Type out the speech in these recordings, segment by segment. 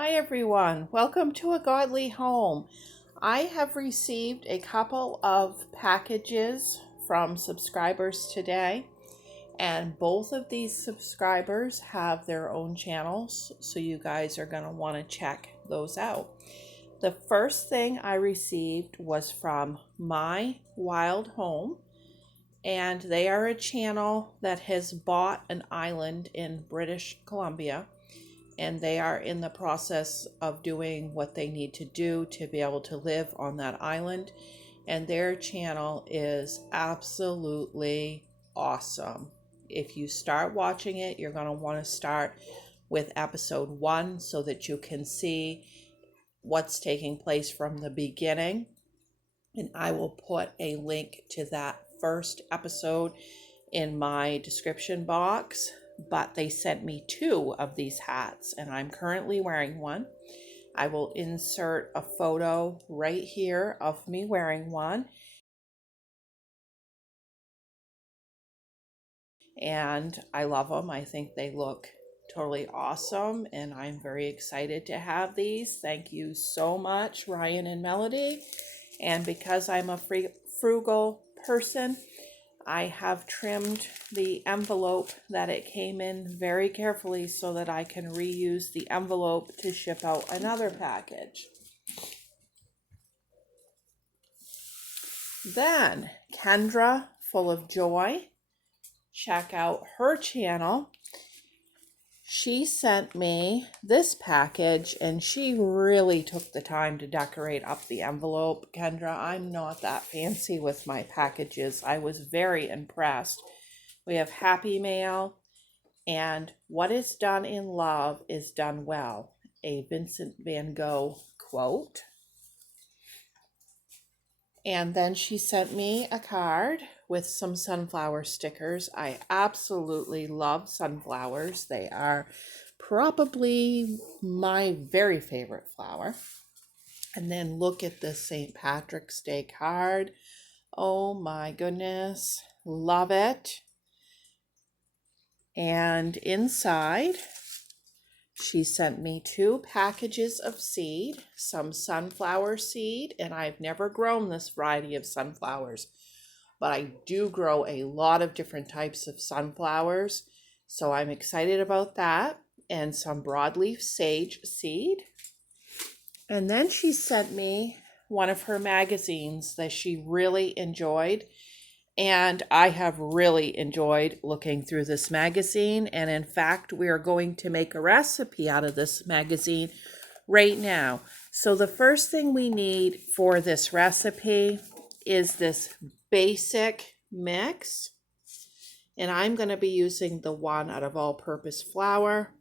Hi everyone, welcome to A Godly Home. I have received a couple of packages from subscribers today, and both of these subscribers have their own channels, so you guys are going to want to check those out. The first thing I received was from My Wild Holm, and they are a channel that has bought an island in British Columbia, and they are in the process of doing what they need to do to be able to live on that island. And their channel is absolutely awesome. If you start watching it, you're going to want to start with episode 1 so that you can see what's taking place from the beginning. And I will put a link to that first episode in my description box. But they sent me 2 of these hats, and I'm currently wearing one. I will insert a photo right here of me wearing one. And I love them. I think they look totally awesome, and I'm very excited to have these. Thank you so much, Ryan and Melody. And because I'm a frugal person, I have trimmed the envelope that it came in very carefully so that I can reuse the envelope to ship out another package. Then, Kendra Full of Joy, check out her channel. She sent me this package, and she really took the time to decorate up the envelope. Kendra, I'm not that fancy with my packages. I was very impressed. We have Happy Mail, and what is done in love is done well. A Vincent van Gogh quote. And then she sent me a card with some sunflower stickers. I absolutely love sunflowers. They are probably my very favorite flower. And then look at this St. Patrick's Day card. Oh my goodness, love it. And inside, she sent me 2 packages of seed, some sunflower seed, and I've never grown this variety of sunflowers, but I do grow a lot of different types of sunflowers, so I'm excited about that, and some broadleaf sage seed. And then she sent me one of her magazines that she really enjoyed. And I have really enjoyed looking through this magazine. And in fact, we are going to make a recipe out of this magazine right now. So the first thing we need for this recipe is this basic mix. And I'm going to be using the one out of all-purpose flour.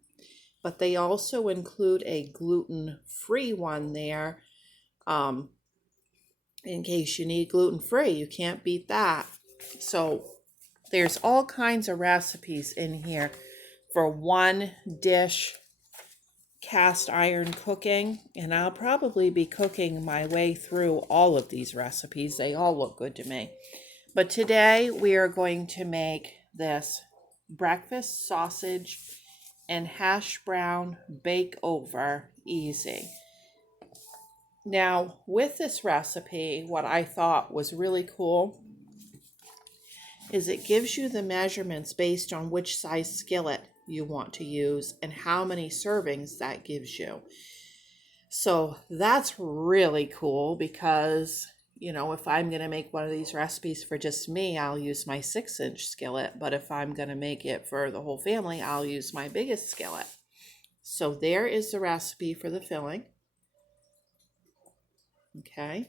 But they also include a gluten-free one there. In case you need gluten-free, you can't beat that. So there's all kinds of recipes in here for one dish cast iron cooking, and I'll probably be cooking my way through all of these recipes. They all look good to me. But today we are going to make this breakfast sausage and hash brown bake over easy. Now, with this recipe, what I thought was really cool is it gives you the measurements based on which size skillet you want to use and how many servings that gives you. So that's really cool because, if I'm going to make one of these recipes for just me, I'll use my 6-inch skillet. But if I'm going to make it for the whole family, I'll use my biggest skillet. So there is the recipe for the filling. Okay.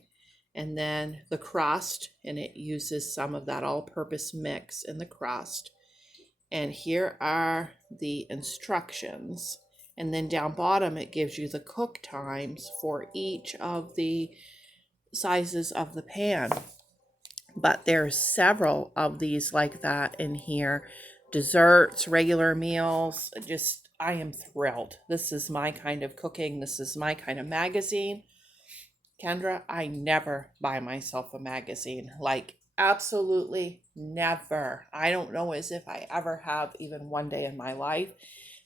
And then the crust, and it uses some of that all-purpose mix in the crust. And here are the instructions. And then down bottom, it gives you the cook times for each of the sizes of the pan. But there's several of these like that in here. Desserts, regular meals, I am thrilled. This is my kind of cooking. This is my kind of magazine. Kendra, I never buy myself a magazine. Like, absolutely never. I don't know as if I ever have even one day in my life.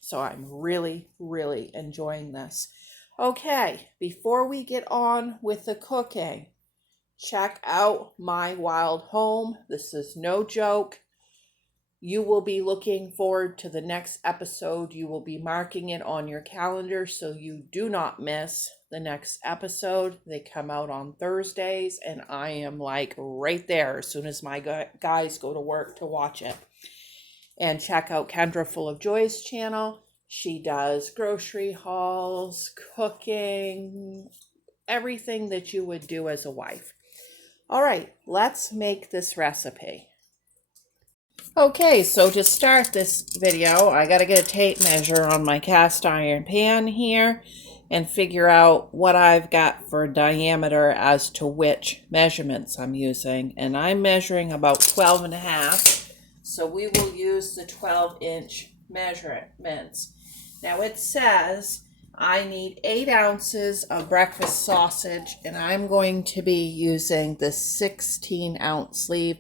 So I'm really, really enjoying this. Okay, before we get on with the cooking, check out my Wild Holm. This is no joke. You will be looking forward to the next episode. You will be marking it on your calendar so you do not miss the next episode. They come out on Thursdays, and I am like right there as soon as my guys go to work to watch it. And check out Kendra Full of Joy's channel. She does grocery hauls, cooking, everything that you would do as a wife. All right, let's make this recipe. Okay, so to start this video, I got to get a tape measure on my cast iron pan here and figure out what I've got for diameter as to which measurements I'm using. And I'm measuring about 12 and a half, so we will use the 12-inch measurements. Now it says I need 8 ounces of breakfast sausage, and I'm going to be using the 16-ounce sleeve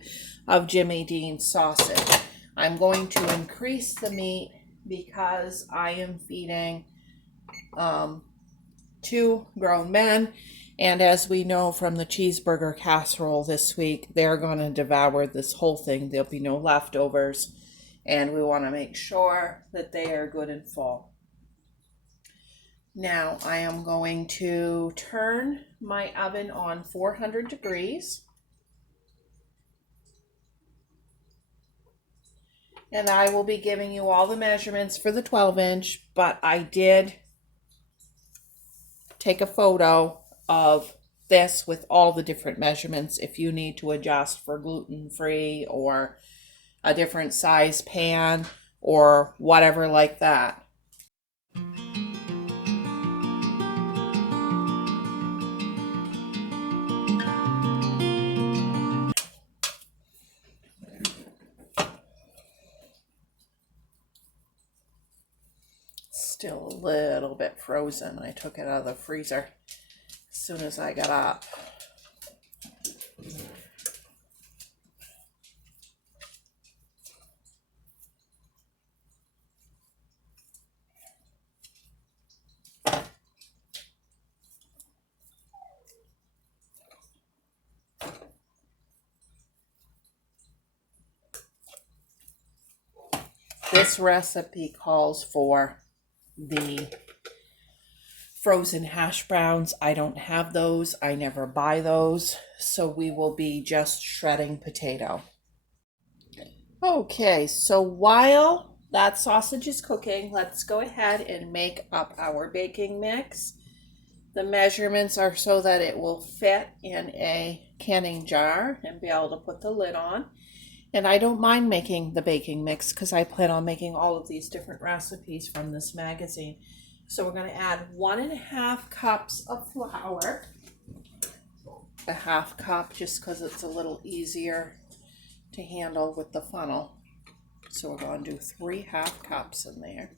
of Jimmy Dean's sausage. I'm going to increase the meat because I am feeding 2 grown men, and as we know from the cheeseburger casserole this week, they're going to devour this whole thing. There'll be no leftovers, and we want to make sure that they are good and full. Now I am going to turn my oven on 400 degrees. And I will be giving you all the measurements for the 12-inch, but I did take a photo of this with all the different measurements if you need to adjust for gluten-free or a different size pan or whatever like that. Still a little bit frozen. I took it out of the freezer as soon as I got up. This recipe calls for the frozen hash browns. I don't have those. I never buy those. So we will be just shredding potato. Okay, so while that sausage is cooking, let's go ahead and make up our baking mix. The measurements are so that it will fit in a canning jar and be able to put the lid on. And I don't mind making the baking mix because I plan on making all of these different recipes from this magazine. So we're going to add 1.5 cups of flour. A half cup just because it's a little easier to handle with the funnel. So we're going to do 3 half cups in there.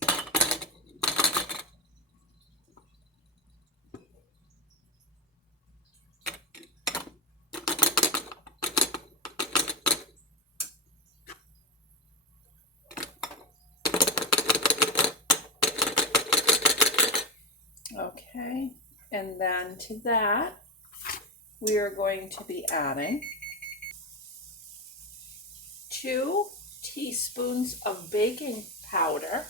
Okay, and then to that, we are going to be adding 2 teaspoons of baking powder,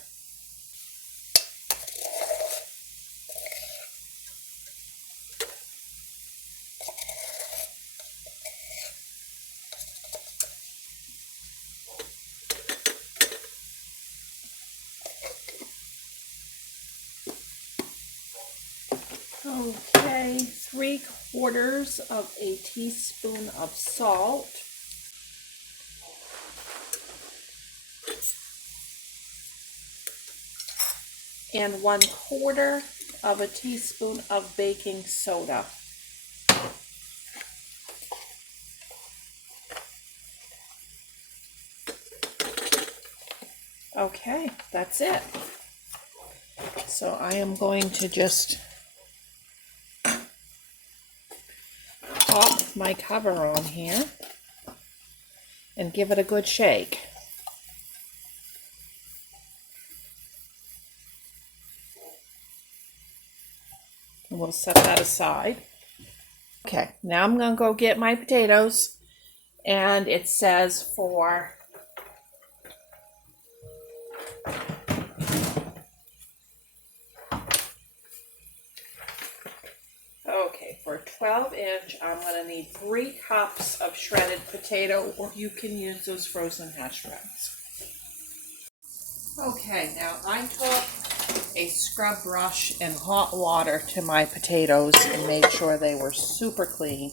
okay, 3/4 of a teaspoon of salt, and 1/4 of a teaspoon of baking soda. Okay, that's it. So I am going to just pop my cover on here and give it a good shake. And we'll set that aside. Okay, now I'm gonna go get my potatoes, and it says for for 12-inch, I'm gonna need 3 cups of shredded potato, or you can use those frozen hash browns. Okay, now I took a scrub brush and hot water to my potatoes and made sure they were super clean.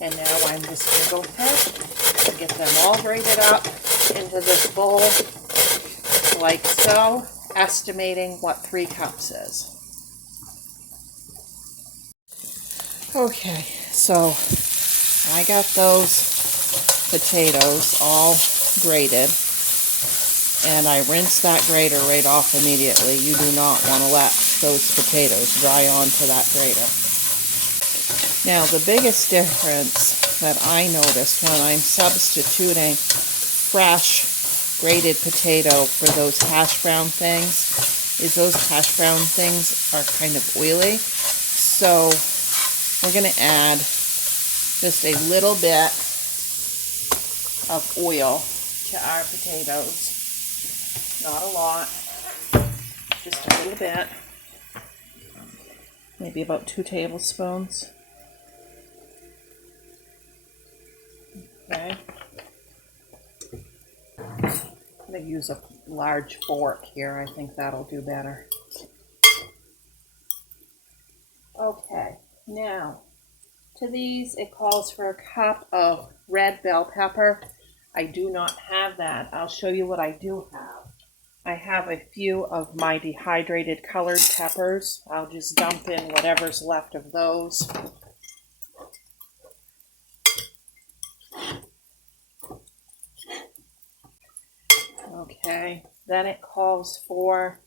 And now I'm just going to go ahead and get them all grated up into this bowl like so, estimating what 3 cups is. Okay, so I got those potatoes all grated, and I rinsed that grater right off immediately. You do not want to let those potatoes dry onto that grater. Now, the biggest difference that I noticed when I'm substituting fresh grated potato for those hash brown things is those hash brown things are kind of oily. So we're going to add just a little bit of oil to our potatoes. Not a lot, just a little bit. Maybe about 2 tablespoons. Okay. I'm going to use a large fork here. I think that'll do better. Okay, now to these it calls for a cup of red bell pepper. I do not have that. I'll show you what I do have. I have a few of my dehydrated colored peppers. I'll just dump in whatever's left of those. Okay, then it calls for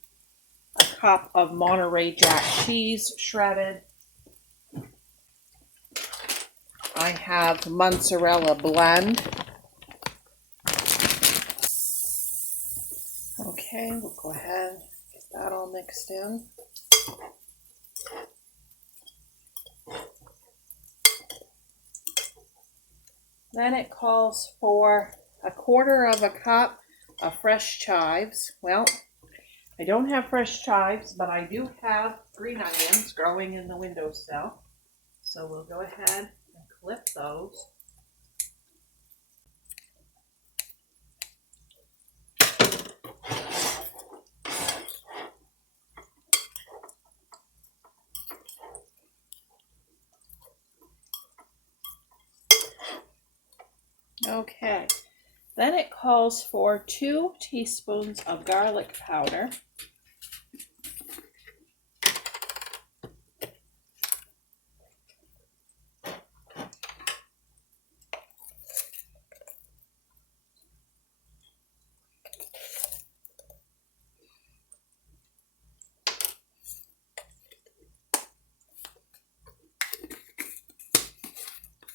a cup of Monterey Jack cheese shredded. I have mozzarella blend. Okay, we'll go ahead and get that all mixed in. Then it calls for a 1/4 cup of fresh chives. Well, I don't have fresh chives, but I do have green onions growing in the windowsill. So we'll go ahead and clip those. Okay, then it calls for 2 teaspoons of garlic powder.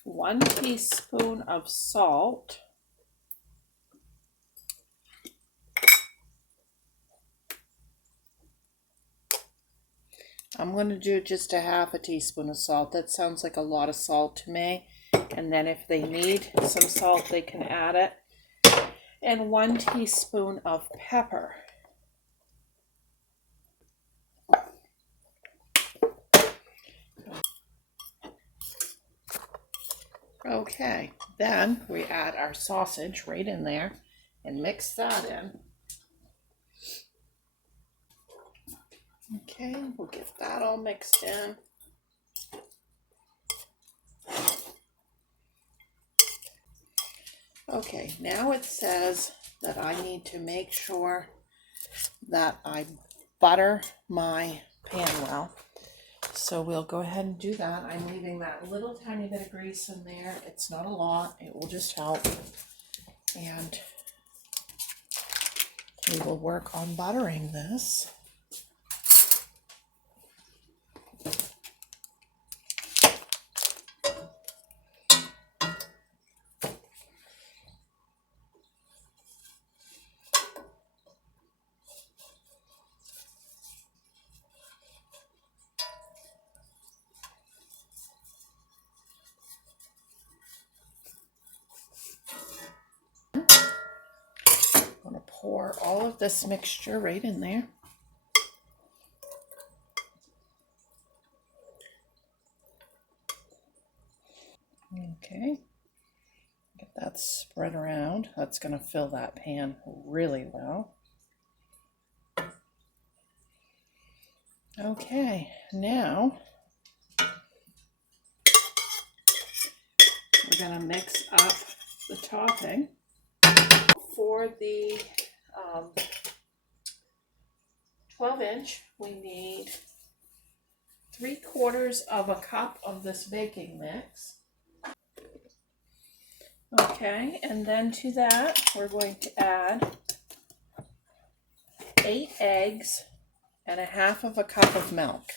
One teaspoon of salt. I'm going to do just a 1/2 teaspoon of salt. That sounds like a lot of salt to me. And then if they need some salt, they can add it. And 1 teaspoon of pepper. Okay, then we add our sausage right in there and mix that in. Okay, we'll get that all mixed in. Okay, now it says that I need to make sure that I butter my pan well. So we'll go ahead and do that. I'm leaving that little tiny bit of grease in there. It's not a lot. It will just help. And we will work on buttering this. pour all of this mixture right in there. Okay, get that spread around. That's going to fill that pan really well. Okay, now we're going to mix up the topping. For the 12-inch, we need 3/4 of a cup of this baking mix. Okay, and then to that, we're going to add 8 eggs and 1/2 of a cup of milk.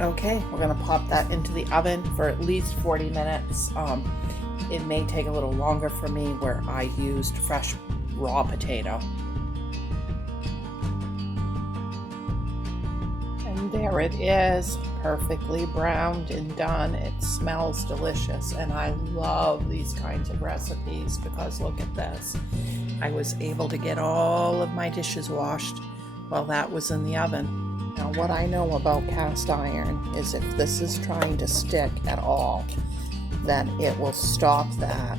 Okay, we're going to pop that into the oven for at least 40 minutes. It may take a little longer for me where I used fresh raw potato. And there it is, perfectly browned and done. It smells delicious, and I love these kinds of recipes because look at this. I was able to get all of my dishes washed while that was in the oven. Now, what I know about cast iron is if this is trying to stick at all, then it will stop that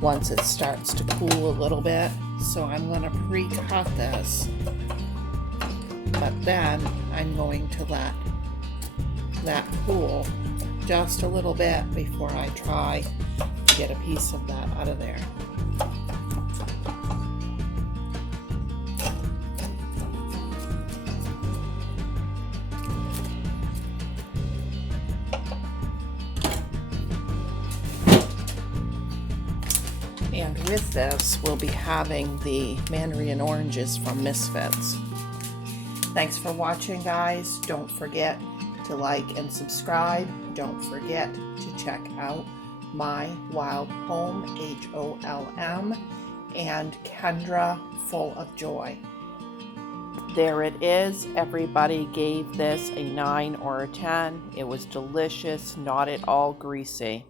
once it starts to cool a little bit. So I'm going to pre-cut this, but then I'm going to let that cool just a little bit before I try to get a piece of that out of there. And with this, we'll be having the mandarin oranges from Misfits. Thanks for watching, guys. Don't forget to like and subscribe. Don't forget to check out my Wild Holm, Holm, and Kendra Full of Joy. There it is. Everybody gave this a 9 or a 10. It was delicious, not at all greasy.